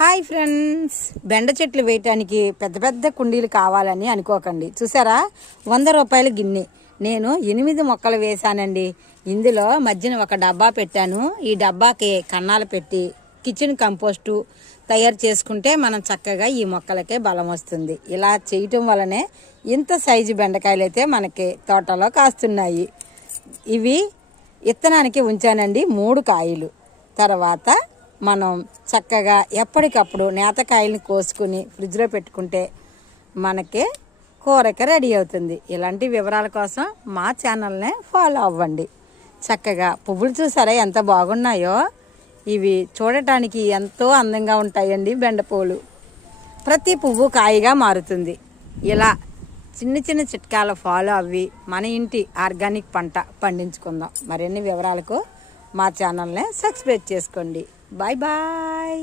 Hi friends, బెండ చెట్లు వేయటానికి పెద్ద పెద్ద కుండీలు కావాలని అనుకోకండి. చూసారా, 100 రూపాయల గిన్నె. నేను 8 మొక్కలు వేశానండి. ఇందులో మధ్యన ఒక డబ్బా పెట్టాను. ఈ డబ్బాకి కన్నాలు పెట్టి కిచెన్ కంపోస్టు తయారు చేసుకుంటే మనం చక్కగా ఈ మొక్కలకే బలం వస్తుంది. ఇలా చేయటం వలనే ఇంత సైజు బెండకాయలు అయితే మనకి తోటలో కాస్తున్నాయి. ఇవి విత్తనానికి ఉంచానండి 3 కాయలు. తర్వాత మనం చక్కగా ఎప్పటికప్పుడు నేతకాయలను కోసుకుని ఫ్రిడ్జ్లో పెట్టుకుంటే మనకి కూరక రెడీ అవుతుంది. ఇలాంటి వివరాల కోసం మా ఛానల్ని ఫాలో అవ్వండి. చక్కగా పువ్వులు చూసారా ఎంత బాగున్నాయో. ఇవి చూడటానికి ఎంతో అందంగా ఉంటాయండి బెండపూలు. ప్రతి పువ్వు కాయగా మారుతుంది. ఇలా చిన్న చిన్న చిట్కాలు ఫాలో అవ్వి మన ఇంటి ఆర్గానిక్ పంట పండించుకుందాం. మరిన్ని వివరాలకు మా ఛానల్ని సబ్స్క్రైబ్ చేసుకోండి. Bye bye.